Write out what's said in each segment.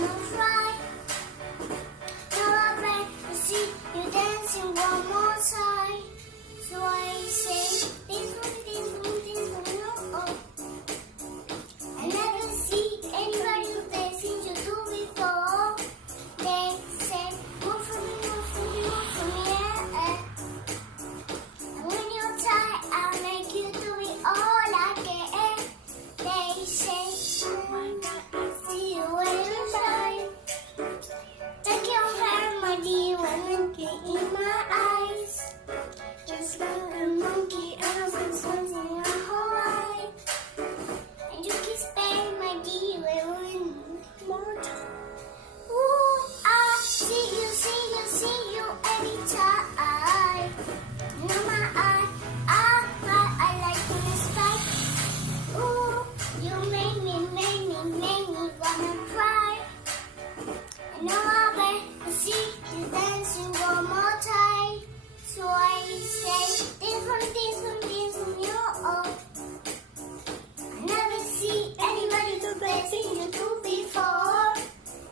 gonna cry. Now I beg to see you dancing one more time. So I say, dance for me, dance for me, dance for me, oh oh. I never see anybody who dancing you do before. They say, move for me, move for me, move for me, yeah. And when you're tired, I'll make you do it all again. They say, oh my God, I see you when you shine. Take your hair, my dear, when looking in my eyes. Just like a monkey, I've been swimming my whole life. And you can spare my dear, when more time. Ooh, I see you every time. You know my eye, I like in the sky. Ooh, you make me wanna cry. And now I beg to see you dancing one more time. So I say, dance for me, dance for me, dance for me, oh oh. I never see anybody do dancing you do before.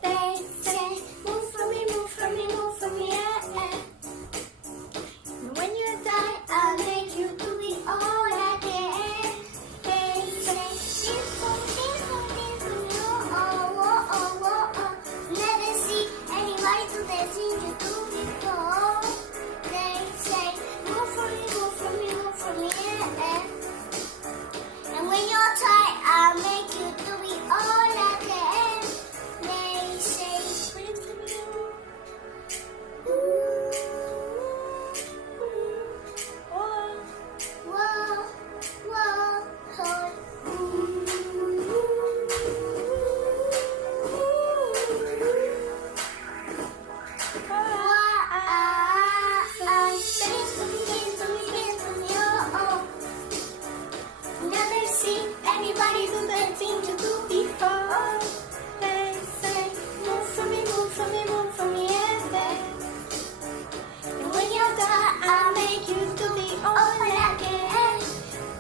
They say, move for me, move for me, move for me, yeah, yeah. And when you die, I'll make you do it all again. They say, dance for me, dance for me, dance for me, oh oh, oh oh, oh. Never see anybody do dancing you do before. They say, move for me, move for me, move for me, yeah, yeah. And when you're tired, I'll make you do it all again. They say, breathe for me. Ooh, whoa, whoa, whoa, whoa. Never see anybody do that thing you do before. They say, move for me, move for me, move for me, yeah. And when you're done, I'll make you do it all again.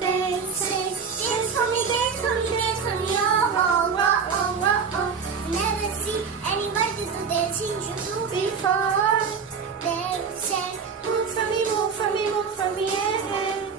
They say, dance for me, dance for me, dance for me, oh oh, oh oh, oh oh. Never see anybody do that thing you do before. They say, move for me, move for me, move for me, yeah.